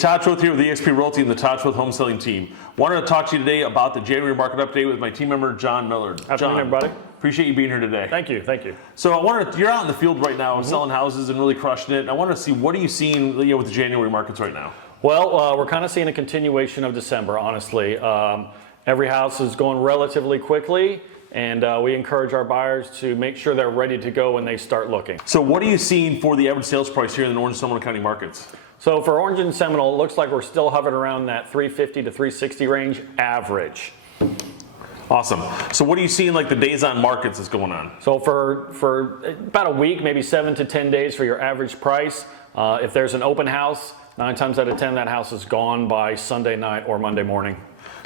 Todd Schroth here with EXP Realty and the Todd Schroth home selling team. Wanted to talk to you today about the January market update with my team member, John Millard. Afternoon, everybody. Appreciate you being here today. Thank you, thank you. So you're out in the field right now selling houses and really crushing it. I want to see, what are you seeing with the January markets right now? Well, we're kind of seeing a continuation of December, honestly. Every house is going relatively quickly, and we encourage our buyers to make sure they're ready to go when they start looking. So what are you seeing for the average sales price here in the Orange and Seminole County markets? So for Orange and Seminole, it looks like we're still hovering around that 350 to 360 range average. Awesome. So what are you seeing like the days on markets that's going on? So for about a week, maybe 7 to 10 days for your average price. If there's an open house, 9 times out of 10, that house is gone by Sunday night or Monday morning.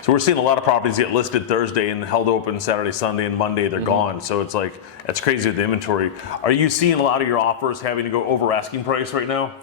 So we're seeing a lot of properties get listed Thursday and held open Saturday, Sunday, and Monday they're gone. So it's like, it's crazy with the inventory. Are you seeing a lot of your offers having to go over asking price right now?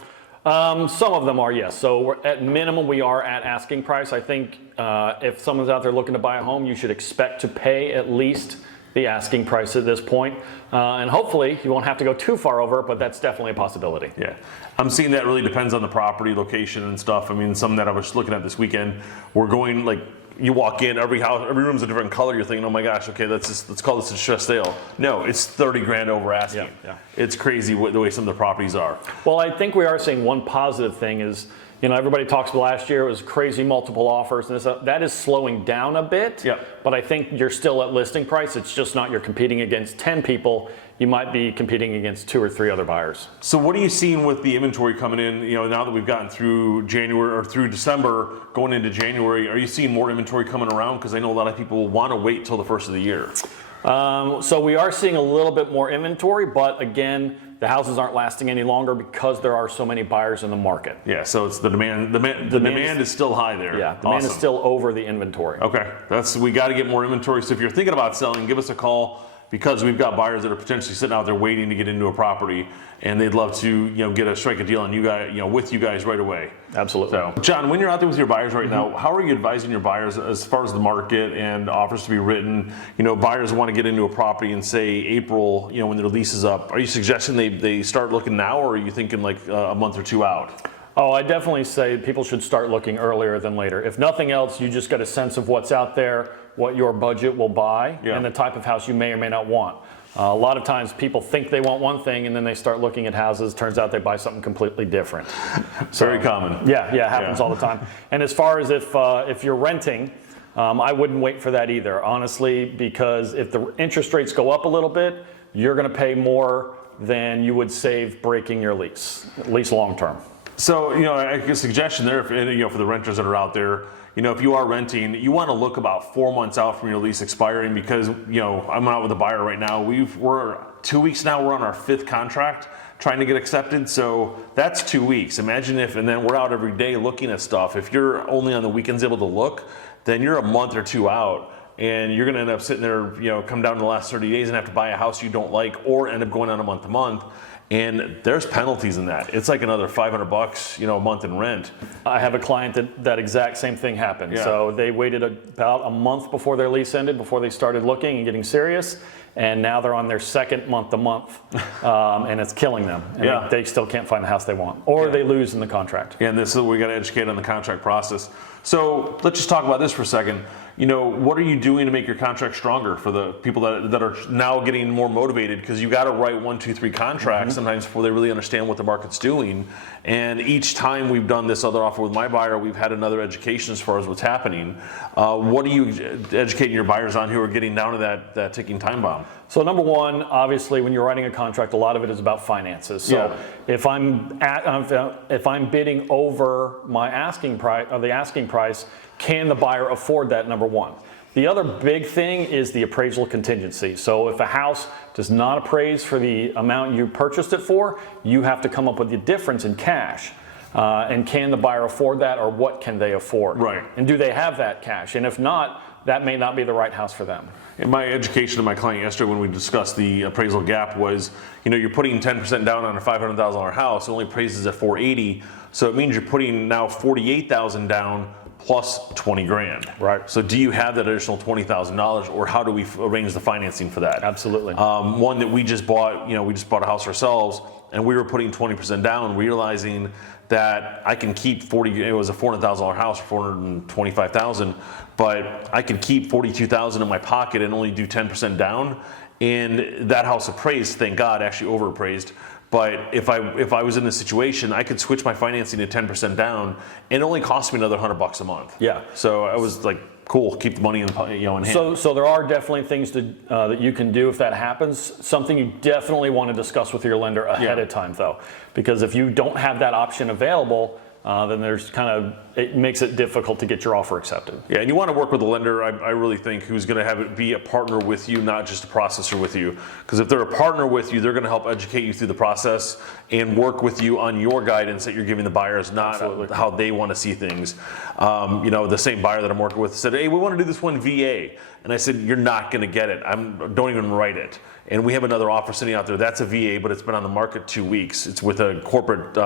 Some of them are, yes. So we're, at minimum, we are at asking price. I think if someone's out there looking to buy a home, you should expect to pay at least the asking price at this point. And hopefully you won't have to go too far over, but that's definitely a possibility. Yeah, I'm seeing that really depends on the property, location and stuff. I mean, some that I was looking at this weekend, we're going like, you walk in, every room's a different color. You're thinking, oh my gosh, okay, let's call this a stress sale. No, it's 30 grand over asking. Yeah. It's crazy the way some of the properties are. Well, I think we are seeing one positive thing is, everybody talks about last year, it was crazy multiple offers, and that is slowing down a bit. Yeah. But I think you're still at listing price. It's just not you're competing against 10 people. You might be competing against 2 or 3 other buyers. So what are you seeing with the inventory coming in, now that we've gotten through January or through December, going into January, are you seeing more inventory coming around? Because I know a lot of people want to wait till the first of the year. So we are seeing a little bit more inventory, but again, the houses aren't lasting any longer because there are so many buyers in the market. Yeah, so it's the demand. The demand is still high there. Yeah, demand is still over the inventory. Okay, we got to get more inventory. So if you're thinking about selling, give us a call, because we've got buyers that are potentially sitting out there waiting to get into a property, and they'd love to strike a deal on you guys, with you guys right away. Absolutely. So, John, when you're out there with your buyers right now, how are you advising your buyers as far as the market and offers to be written? Buyers want to get into a property in say April, when their lease is up. Are you suggesting they start looking now, or are you thinking like a month or 2 out? Oh, I definitely say people should start looking earlier than later. If nothing else, you just get a sense of what's out there, what your budget will buy, and the type of house you may or may not want. A lot of times people think they want one thing and then they start looking at houses. Turns out they buy something completely different. Very common. Yeah, it happens all the time. And as far as if you're renting, I wouldn't wait for that either, honestly, because if the interest rates go up a little bit, you're going to pay more than you would save breaking your lease, at least long term. So, a suggestion there, for the renters that are out there, if you are renting, you want to look about 4 months out from your lease expiring, because, I'm out with a buyer right now. We're 2 weeks now, we're on our 5th contract trying to get accepted. So that's 2 weeks. Imagine and then we're out every day looking at stuff. If you're only on the weekends able to look, then you're a month or 2 out. And you're going to end up sitting there, come down to the last 30 days and have to buy a house you don't like, or end up going on a month to month. And there's penalties in that. It's like another $500, a month in rent. I have a client that exact same thing happened. Yeah. So they waited about a month before their lease ended, before they started looking and getting serious. And now they're on their 2nd month to month, and it's killing them. And they still can't find the house they want, or they lose in the contract. Yeah, and this is we got to educate on the contract process. So let's just talk about this for a second. What are you doing to make your contract stronger for the people that are now getting more motivated? Because you got to write 1, 2, 3 contracts sometimes before they really understand what the market's doing. And each time we've done this other offer with my buyer, we've had another education as far as what's happening. What are you educating your buyers on who are getting down to that ticking time bomb? So number one, obviously, when you're writing a contract, a lot of it is about finances. So if I'm bidding over my asking price, or the asking price, can the buyer afford that? Number one. The other big thing is the appraisal contingency. So if a house does not appraise for the amount you purchased it for, you have to come up with the difference in cash. And can the buyer afford that, or what can they afford? Right. And do they have that cash? And if not, that may not be the right house for them. And my education to my client yesterday when we discussed the appraisal gap was, you're putting 10% down on a $500,000 house. It only appraises at $480,000. So it means you're putting now $48,000 down plus 20 grand. Right. So do you have that additional $20,000, or how do we arrange the financing for that? Absolutely. One that we just bought, we just bought a house ourselves, and we were putting 20% down, realizing that I can keep it was a $400,000 house for $425,000, but I could keep $42,000 in my pocket and only do 10% down. And that house appraised, thank God, actually overappraised. But if I was in this situation, I could switch my financing to 10% down, and it only cost me another $100 a month. Yeah. So I was like, cool, keep the money in hand. So there are definitely things that you can do if that happens. Something you definitely want to discuss with your lender ahead of time, though, because if you don't have that option available, then it makes it difficult to get your offer accepted. Yeah, and you want to work with a lender, I really think, who's going to have it be a partner with you, not just a processor with you. Because if they're a partner with you, they're going to help educate you through the process and work with you on your guidance that you're giving the buyers, not how they want to see things. The same buyer that I'm working with said, hey, we want to do this one VA. And I said, you're not going to get it. Don't even write it. And we have another offer sitting out there. That's a VA, but it's been on the market 2 weeks. It's with a corporate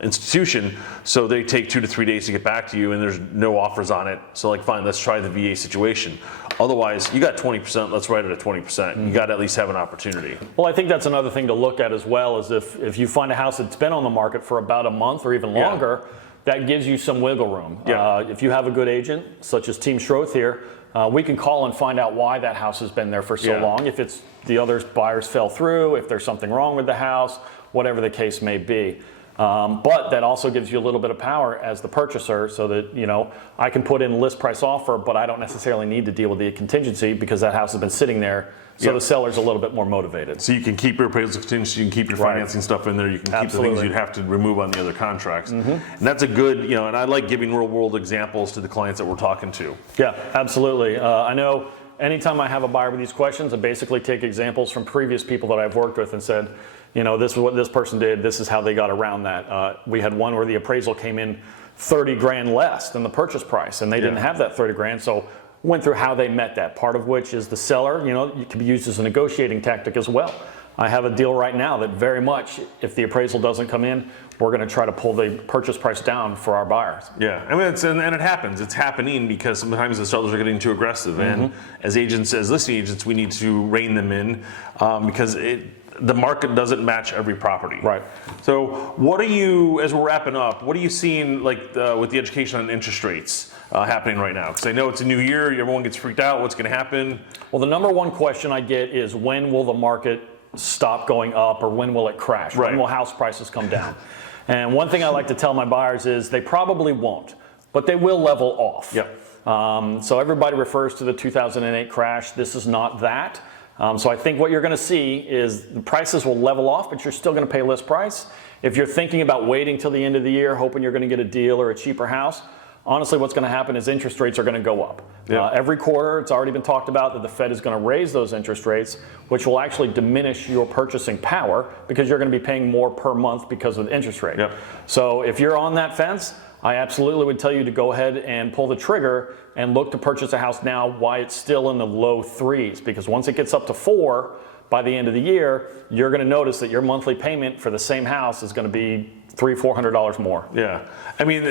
institution, so they take 2 to 3 days to get back to you, and there's no offers on it. So like, fine, let's try the VA situation. Otherwise, you got 20%, let's write it at 20%. You got to at least have an opportunity. Well, I think that's another thing to look at as well, is if you find a house that's been on the market for about a month or even longer, that gives you some wiggle room. Yeah. If you have a good agent, such as Team Schroth here, we can call and find out why that house has been there for so long. If it's the other buyers fell through, if there's something wrong with the house, whatever the case may be. But that also gives you a little bit of power as the purchaser, so that I can put in list price offer, but I don't necessarily need to deal with the contingency because that house has been sitting there. So the seller's a little bit more motivated. So you can keep your appraisal contingency, you can keep your financing stuff in there, you can keep the things you'd have to remove on the other contracts. And that's a good, and I like giving real world examples to the clients that we're talking to. Yeah, absolutely. I know anytime I have a buyer with these questions, I basically take examples from previous people that I've worked with and said, this is what this person did, this is how they got around that. We had one where the appraisal came in 30 grand less than the purchase price, and they didn't have that 30 grand, so went through how they met that, part of which is the seller, it can be used as a negotiating tactic as well. I have a deal right now that very much, if the appraisal doesn't come in, we're going to try to pull the purchase price down for our buyers. Yeah, I mean, and it happens. It's happening because sometimes the sellers are getting too aggressive, and as listing agents, we need to rein them in because the market doesn't match every property. Right. So as we're wrapping up, what are you seeing with the education on interest rates happening right now? Because I know it's a new year, everyone gets freaked out, what's going to happen? Well, the number one question I get is, when will the market stop going up, or when will it crash? Right. When will house prices come down? And one thing I like to tell my buyers is they probably won't, but they will level off. Yep. So everybody refers to the 2008 crash. This is not that. So I think what you're going to see is the prices will level off, but you're still going to pay list price. If you're thinking about waiting till the end of the year, hoping you're going to get a deal or a cheaper house, honestly, what's going to happen is interest rates are going to go up. Yeah. Every quarter, it's already been talked about that the Fed is going to raise those interest rates, which will actually diminish your purchasing power because you're going to be paying more per month because of the interest rate. Yep. So if you're on that fence, I absolutely would tell you to go ahead and pull the trigger and look to purchase a house now while it's still in the low 3s, because once it gets up to 4 by the end of the year, you're going to notice that your monthly payment for the same house is going to be $300-400 more. Yeah, I mean,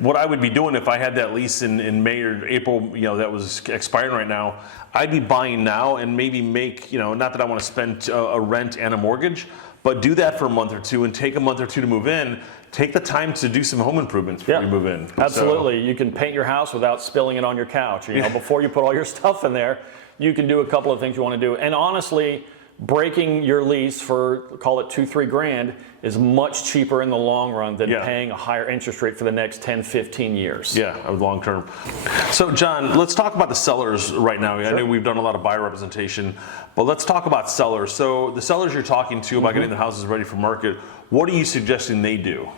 what I would be doing if I had that lease in May or April, that was expiring right now, I'd be buying now and maybe make, not that I want to spend a rent and a mortgage, but do that for a month or two and take a month or two to move in. Take the time to do some home improvements before you move in. Absolutely, you can paint your house without spilling it on your couch. Before you put all your stuff in there, you can do a couple of things you want to do. And honestly, breaking your lease for, call it $2-3 grand, is much cheaper in the long run than paying a higher interest rate for the next 10-15 years. Yeah, long term. So John, let's talk about the sellers right now. I know we've done a lot of buyer representation, but let's talk about sellers. So the sellers you're talking to about getting the houses ready for market, what are you suggesting they do?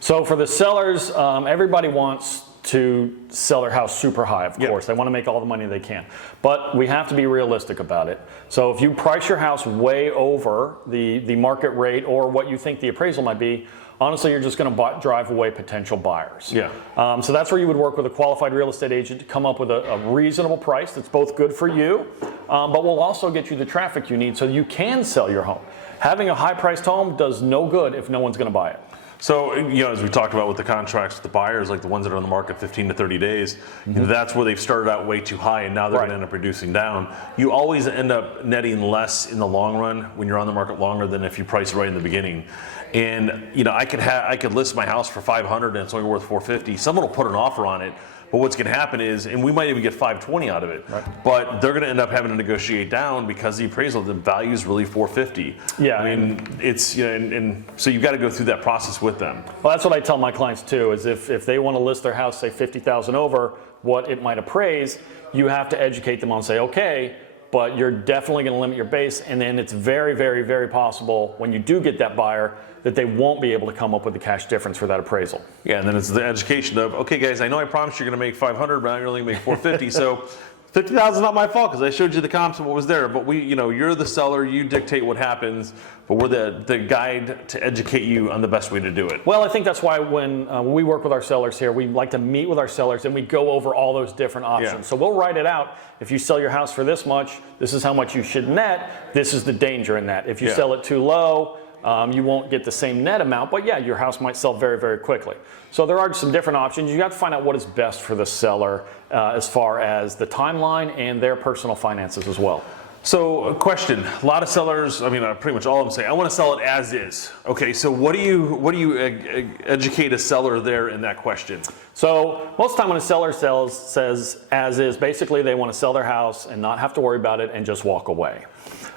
So for the sellers, everybody wants to sell their house super high, of course. They want to make all the money they can. But we have to be realistic about it. So if you price your house way over the market rate or what you think the appraisal might be, honestly, you're just going to drive away potential buyers. Yeah. So that's where you would work with a qualified real estate agent to come up with a reasonable price that's both good for you, but will also get you the traffic you need so you can sell your home. Having a high-priced home does no good if no one's going to buy it. So, as we talked about with the contracts with the buyers, like the ones that are on the market 15 to 30 days, that's where they've started out way too high and now they're going to end up reducing down. You always end up netting less in the long run when you're on the market longer than if you price it right in the beginning. And, I could list my house for 500 and it's only worth 450. Someone will put an offer on it. But what's going to happen is, and we might even get 520 out of it, but they're going to end up having to negotiate down because the appraisal, the value is really 450. Yeah. I mean, it's, and so you've got to go through that process with them. Well, that's what I tell my clients too, is if they want to list their house, say 50,000 over what it might appraise, you have to educate them on, say, okay, but you're definitely going to limit your base. And then it's very, very, very possible when you do get that buyer that they won't be able to come up with the cash difference for that appraisal. Yeah, and then it's the education of, okay, guys, I know I promised you're going to make 500, but I only make 450. So 50,000 is not my fault because I showed you the comps and what was there. But you're the seller, you dictate what happens, but we're the guide to educate you on the best way to do it. Well, I think that's why when we work with our sellers here, we like to meet with our sellers and we go over all those different options. Yeah. So we'll write it out. If you sell your house for this much, this is how much you should net. This is the danger in that. If you sell it too low, you won't get the same net amount, but yeah, your house might sell very, very quickly. So there are some different options. You have to find out what is best for the seller as far as the timeline and their personal finances as well. So a question, a lot of sellers, pretty much all of them say, I want to sell it as is. Okay, so what do you educate a seller there in that question? So most of the time when a seller says as is, basically they want to sell their house and not have to worry about it and just walk away.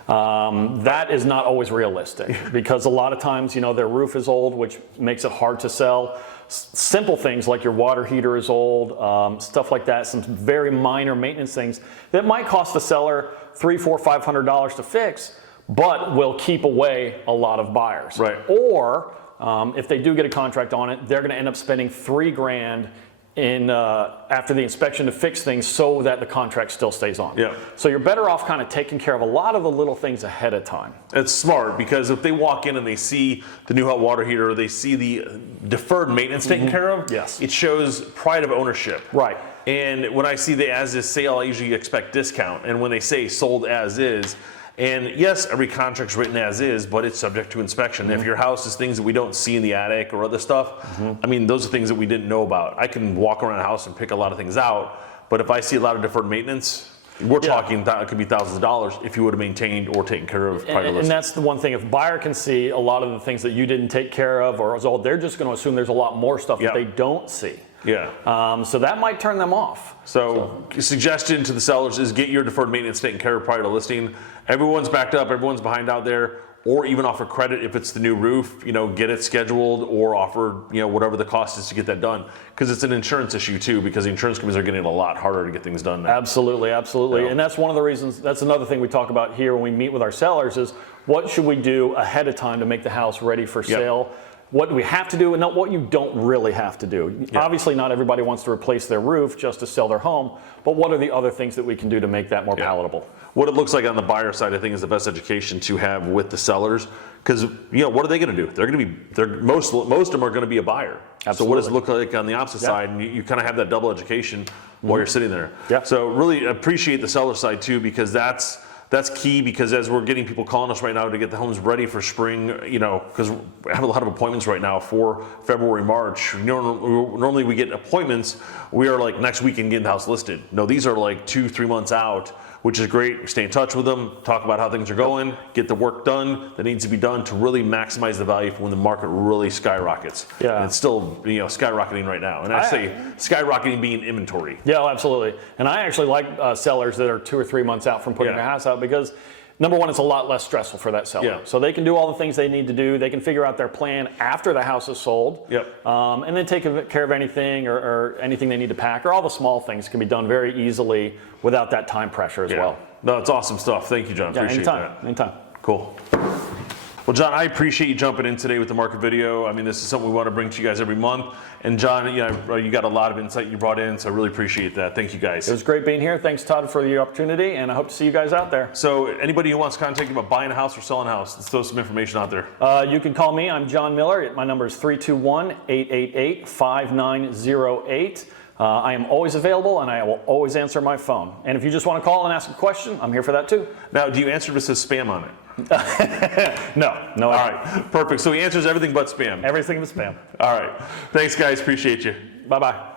That is not always realistic because a lot of times, their roof is old, which makes it hard to sell. Simple things like your water heater is old, stuff like that, some very minor maintenance things that might cost the seller $300, $400, $500 to fix, but will keep away a lot of buyers. Right. Or if they do get a contract on it, they're going to end up spending $3,000 after the inspection to fix things so that the contract still stays on. Yeah. So you're better off kind of taking care of a lot of the little things ahead of time. It's smart because if they walk in and they see the new hot water heater or they see the deferred maintenance taken care of, Yes. it shows pride of ownership. Right. And when I see the as is sale, I usually expect discount. And when they say sold as is, and yes, every contract's written as is, but it's subject to inspection. If your house is things that we don't see in the attic or other stuff, those are things that we didn't know about. I can walk around a house and pick a lot of things out, but if I see a lot of deferred maintenance, we're talking it could be thousands of dollars if you would have maintained or taken care of prior to listing. And that's the one thing, if a buyer can see a lot of the things that you didn't take care of or was old, they're just going to assume there's a lot more stuff that they don't see. Yeah. So that might turn them off. So suggestion to the sellers is get your deferred maintenance taken care of prior to listing. Everyone's backed up, everyone's behind out there, or even offer credit if it's the new roof, get it scheduled or offer, whatever the cost is to get that done. Because it's an insurance issue too, because the insurance companies are getting it a lot harder to get things done now. Absolutely, absolutely. Yeah. And that's one of the reasons, that's another thing we talk about here when we meet with our sellers is what should we do ahead of time to make the house ready for sale? What do we have to do and not what you don't really have to do. Obviously not everybody wants to replace their roof just to sell their home, but what are the other things that we can do to make that more palatable? What it looks like on the buyer side, I think, is the best education to have with the sellers. Because, what are they going to do? They're going to be, most of them are going to be a buyer. Absolutely. So what does it look like on the opposite side? And you kind of have that double education while you're sitting there. Yeah. So really appreciate the seller side too, because that's key, because as we're getting people calling us right now to get the homes ready for spring, because I have a lot of appointments right now for February, March. Normally we get appointments, we are like next week and getting the house listed. No, these are like 2-3 months out, which is great. Stay in touch with them, talk about how things are going, get the work done that needs to be done to really maximize the value for when the market really skyrockets. Yeah. And it's still, skyrocketing right now. And I say skyrocketing being inventory. Yeah, absolutely. And I actually like sellers that are 2 or 3 months out from putting their house out because number one, it's a lot less stressful for that seller. Yeah. So they can do all the things they need to do. They can figure out their plan after the house is sold. Yep. And then take care of anything or anything they need to pack, or all the small things can be done very easily without that time pressure as well. No, it's awesome stuff. Thank you, John. Appreciate that. Anytime. Cool. Well, John, I appreciate you jumping in today with the market video. This is something we want to bring to you guys every month. And John, you got a lot of insight you brought in, so I really appreciate that. Thank you, guys. It was great being here. Thanks, Todd, for the opportunity, and I hope to see you guys out there. So anybody who wants to contact you about buying a house or selling a house, let's throw some information out there. You can call me. I'm John Miller. My number is 321-888-5908. I am always available, and I will always answer my phone. And if you just want to call and ask a question, I'm here for that too. Now, do you answer if it says spam on it? No. All right, perfect. So he answers everything but spam. Everything but spam. All right. Thanks, guys. Appreciate you. Bye-bye.